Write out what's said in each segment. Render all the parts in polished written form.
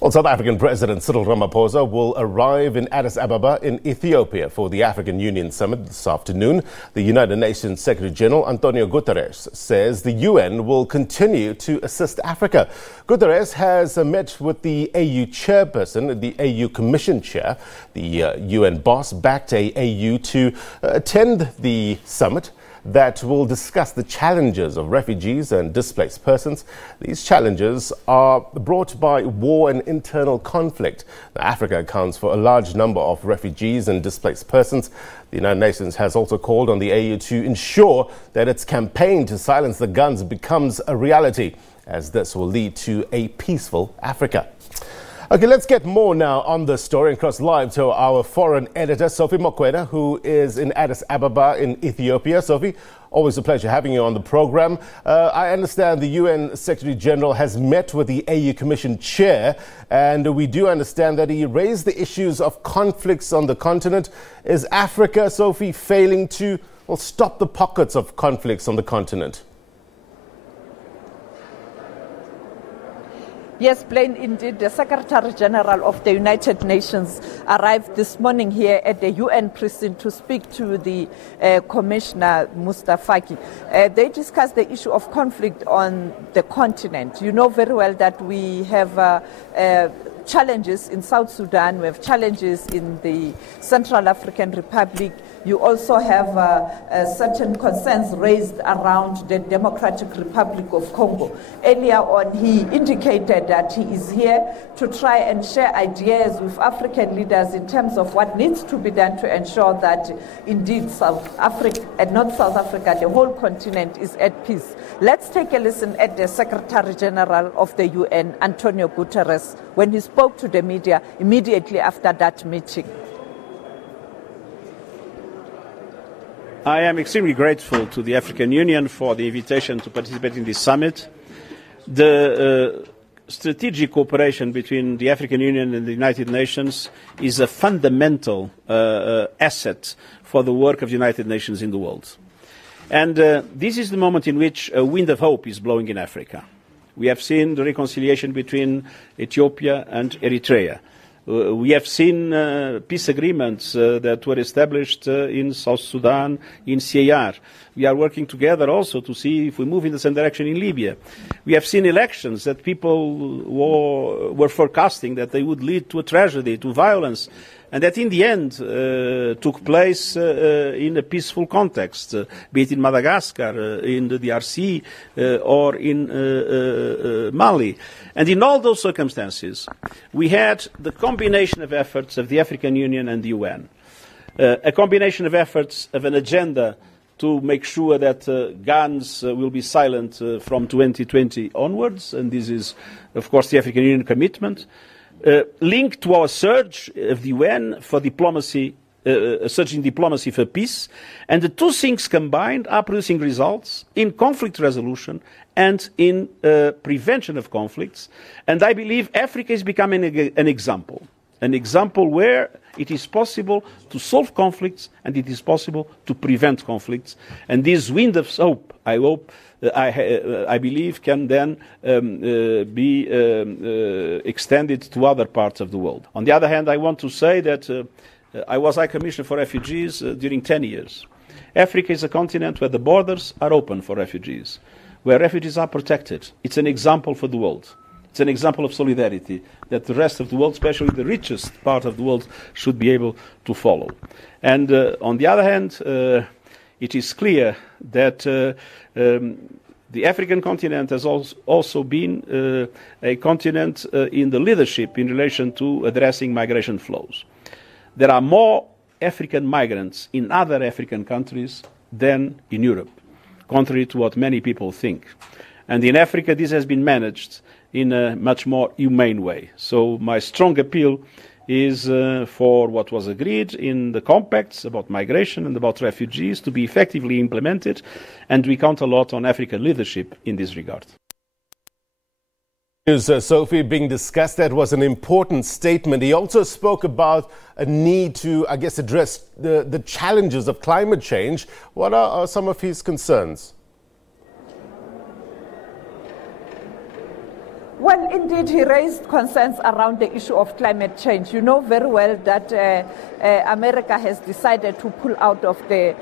Well, South African President Cyril Ramaphosa will arrive in Addis Ababa in Ethiopia for the African Union Summit this afternoon. The United Nations Secretary General Antonio Guterres says the UN will continue to assist Africa. Guterres has met with the AU chairperson, the AU Commission chair. The UN boss backed AU to attend the summit that will discuss the challenges of refugees and displaced persons. These challenges are brought by war and internal conflict. Now, Africa accounts for a large number of refugees and displaced persons. The United Nations has also called on the AU to ensure that its campaign to silence the guns becomes a reality, as this will lead to a peaceful Africa. Okay, let's get more now on the story and cross live to our foreign editor, Sophie Mokoena, who is in Addis Ababa in Ethiopia. Sophie, always a pleasure having you on the program. I understand the UN Secretary General has met with the AU Commission chair, and we do understand that he raised the issues of conflicts on the continent. Is Africa, Sophie, failing to stop the pockets of conflicts on the continent? Yes, plain indeed. The Secretary General of the United Nations arrived this morning here at the UN precinct to speak to the Commissioner Mustafaki. They discussed the issue of conflict on the continent. You know very well that we have challenges in South Sudan, we have challenges in the Central African Republic. You also have certain concerns raised around the Democratic Republic of Congo. Earlier on, he indicated that he is here to try and share ideas with African leaders in terms of what needs to be done to ensure that indeed South Africa, and not South Africa, the whole continent is at peace. Let's take a listen at the Secretary General of the UN, Antonio Guterres, when he spoke to the media immediately after that meeting. I am extremely grateful to the African Union for the invitation to participate in this summit. The strategic cooperation between the African Union and the United Nations is a fundamental asset for the work of the United Nations in the world. And this is the moment in which a wind of hope is blowing in Africa. We have seen the reconciliation between Ethiopia and Eritrea. We have seen peace agreements that were established in South Sudan, in CAR. We are working together also to see if we move in the same direction in Libya. We have seen elections that people were forecasting that they would lead to a tragedy, to violence, and that in the end took place in a peaceful context, be it in Madagascar, in the DRC, or in Mali. And in all those circumstances, we had the combination of efforts of the African Union and the UN, a combination of efforts of an agenda to make sure that guns will be silent from 2020 onwards, and this is, of course, the African Union commitment, linked to our surge of the UN for diplomacy, a surge in diplomacy for peace, and the two things combined are producing results in conflict resolution and in prevention of conflicts. And I believe Africa is becoming an example where it is possible to solve conflicts and it is possible to prevent conflicts. And this wind of hope, I believe, can then be extended to other parts of the world. On the other hand, I want to say that I was High Commissioner for Refugees during 10 years. Africa is a continent where the borders are open for refugees, where refugees are protected. It's an example for the world. It's an example of solidarity that the rest of the world, especially the richest part of the world, should be able to follow. And on the other hand, it is clear that the African continent has also been a continent in the leadership in relation to addressing migration flows. There are more African migrants in other African countries than in Europe, contrary to what many people think. And in Africa, this has been managed in a much more humane way. So my strong appeal is for what was agreed in the compacts about migration and about refugees to be effectively implemented, and we count a lot on African leadership in this regard. Sophie, being discussed, that was an important statement. He also spoke about a need to, address the challenges of climate change. What are some of his concerns? Well, indeed, he raised concerns around the issue of climate change. You know very well that America has decided to pull out of the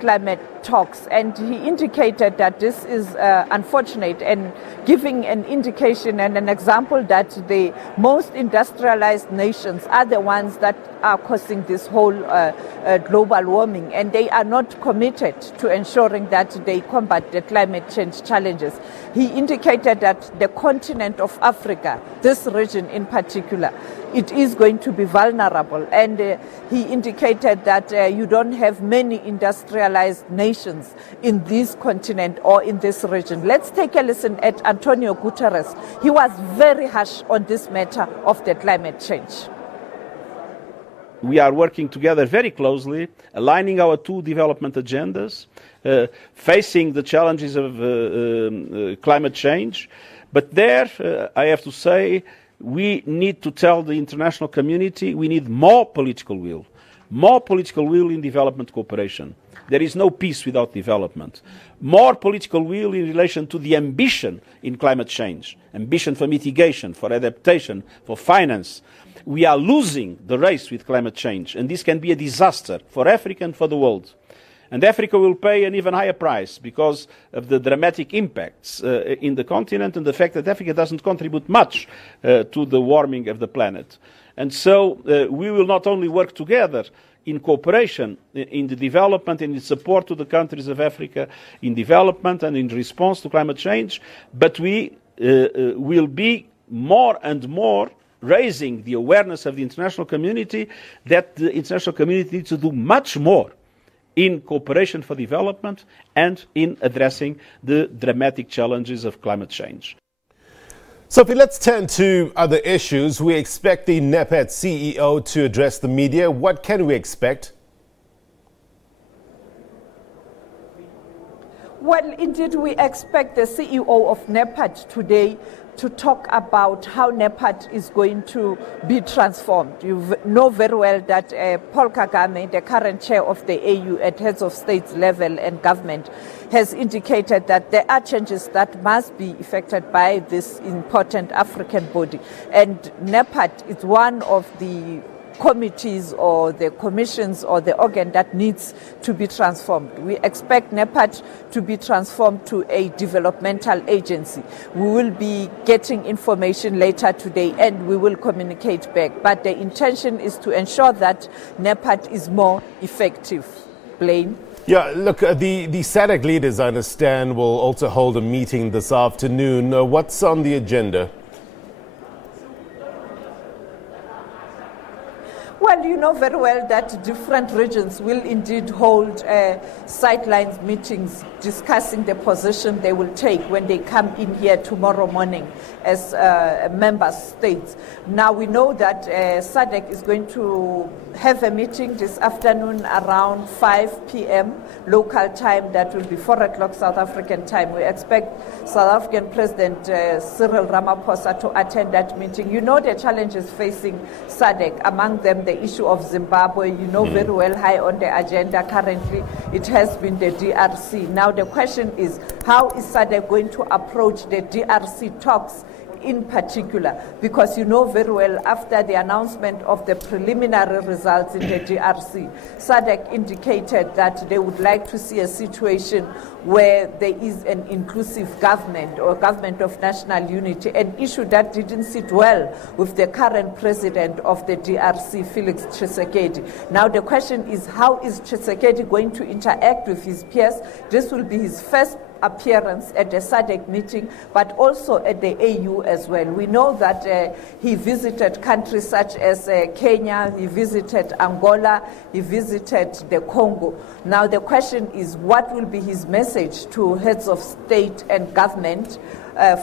climate talks, and he indicated that this is unfortunate, and giving an indication and an example that the most industrialized nations are the ones that are causing this whole global warming, and they are not committed to ensuring that they combat the climate change challenges. He indicated that the continent of Africa, this region in particular, it is going to be vulnerable, and he indicated that you don't have many industrialized nations in this continent or in this region. Let's take a listen at Antonio Guterres. He was very harsh on this matter of the climate change. We are working together very closely, aligning our two development agendas, facing the challenges of climate change. But there, I have to say, we need to tell the international community we need more political will in development cooperation. There is no peace without development. More political will in relation to the ambition in climate change, ambition for mitigation, for adaptation, for finance. We are losing the race with climate change, and this can be a disaster for Africa and for the world. And Africa will pay an even higher price because of the dramatic impacts in the continent and the fact that Africa doesn't contribute much to the warming of the planet. And so we will not only work together in cooperation in the development and in support to the countries of Africa in development and in response to climate change, but we will be more and more raising the awareness of the international community that the international community needs to do much more in cooperation for development and in addressing the dramatic challenges of climate change. Sophie, let's turn to other issues. We expect the NEPAD CEO to address the media. What can we expect? Well, indeed, we expect the CEO of NEPAD today to talk about how NEPAD is going to be transformed. You know very well that Paul Kagame, the current chair of the AU at heads of state level and government, has indicated that there are changes that must be effected by this important African body. And NEPAD is one of the committees or the commissions or the organ that needs to be transformed. We expect NEPAD to be transformed to a developmental agency. We will be getting information later today and we will communicate back. But the intention is to ensure that NEPAD is more effective. Blaine? Yeah, look, the SADC leaders, I understand, will also hold a meeting this afternoon. What's on the agenda? Well, you know very well that different regions will indeed hold sidelines meetings discussing the position they will take when they come in here tomorrow morning as member states. Now, we know that SADC is going to have a meeting this afternoon around 5 p.m. local time. That will be 4 o'clock South African time. We expect South African President Cyril Ramaphosa to attend that meeting. You know the challenges facing SADC, among them the issue of Zimbabwe, you know very well, high on the agenda currently. It has been the DRC. Now the question is, how is SADC going to approach the DRC talks in particular? Because you know very well, after the announcement of the preliminary results in the DRC, SADC indicated that they would like to see a situation where there is an inclusive government or government of national unity, an issue that didn't sit well with the current president of the DRC, Felix Tshisekedi. Now the question is, how is Tshisekedi going to interact with his peers? This will be his first appearance at the SADC meeting, but also at the AU as well. We know that he visited countries such as Kenya, he visited Angola, he visited the Congo. Now the question is, what will be his message to heads of state and government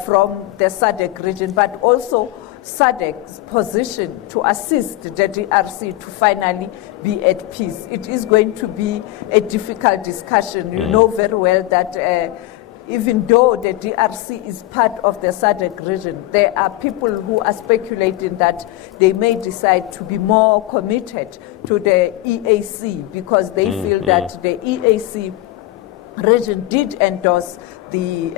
from the SADC region, but also SADC's position to assist the DRC to finally be at peace. It is going to be a difficult discussion. You know very well that even though the DRC is part of the SADC region, there are people who are speculating that they may decide to be more committed to the EAC because they feel that the EAC region did endorse the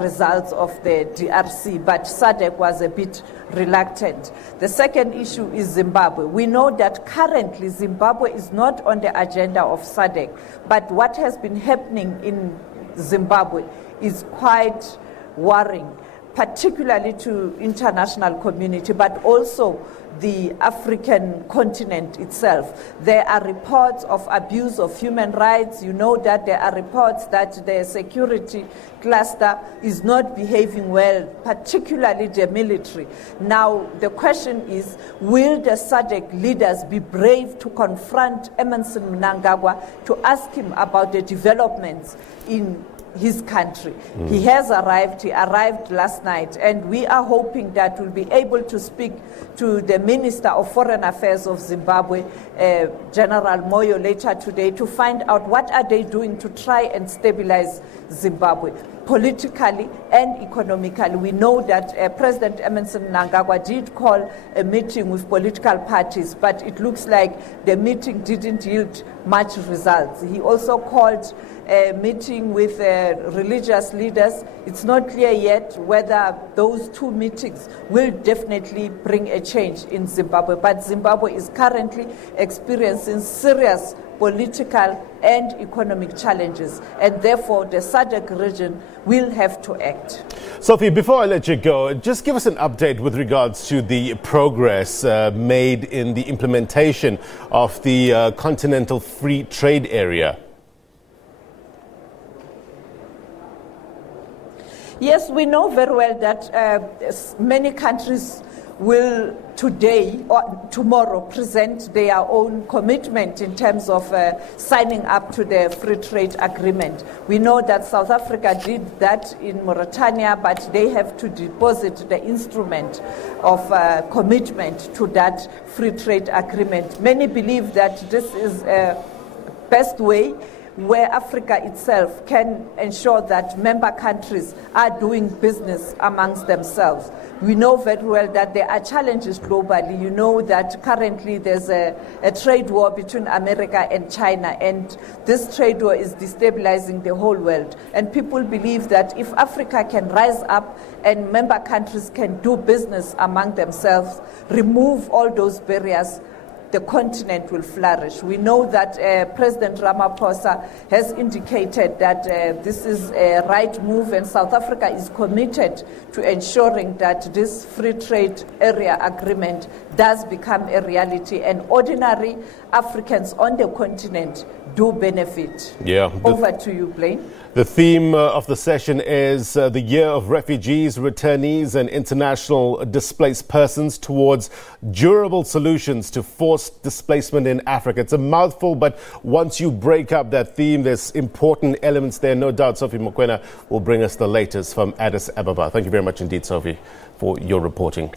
results of the DRC, but SADC was a bit reluctant. The second issue is Zimbabwe. We know that currently Zimbabwe is not on the agenda of SADC, but what has been happening in Zimbabwe is quite worrying, particularly to international community, but also the African continent itself. There are reports of abuse of human rights. You know that there are reports that the security cluster is not behaving well, particularly the military. Now, the question is, will the SADC leaders be brave to confront Emmerson Mnangagwa to ask him about the developments in his country? He has arrived. He arrived last night, and we are hoping that we'll be able to speak to the Minister of Foreign Affairs of Zimbabwe, General Moyo, later today to find out what are they doing to try and stabilize Zimbabwe politically and economically. We know that President Emmerson Mnangagwa did call a meeting with political parties, but it looks like the meeting didn't yield much results. He also called a meeting with religious leaders. It's not clear yet whether those two meetings will definitely bring a change in Zimbabwe, but Zimbabwe is currently experiencing serious political and economic challenges, and therefore the SADC region will have to act. Sophie, before I let you go, just give us an update with regards to the progress made in the implementation of the Continental Free Trade Area. Yes, we know very well that many countries will today or tomorrow present their own commitment in terms of signing up to the free trade agreement. We know that South Africa did that in Mauritania, but they have to deposit the instrument of commitment to that free trade agreement. Many believe that this is a best way where Africa itself can ensure that member countries are doing business amongst themselves. We know very well that there are challenges globally. You know that currently there's a trade war between America and China, and this trade war is destabilizing the whole world. And people believe that if Africa can rise up and member countries can do business among themselves, remove all those barriers, the continent will flourish. We know that President Ramaphosa has indicated that this is a right move, and South Africa is committed to ensuring that this free trade area agreement does become a reality, and ordinary Africans on the continent do benefit. Yeah. Over to you, Blaine. The theme of the session is the year of refugees, returnees and international displaced persons towards durable solutions to forced displacement in Africa. It's a mouthful, but once you break up that theme, there's important elements there. No doubt Sophie Mokoena will bring us the latest from Addis Ababa. Thank you very much indeed, Sophie, for your reporting.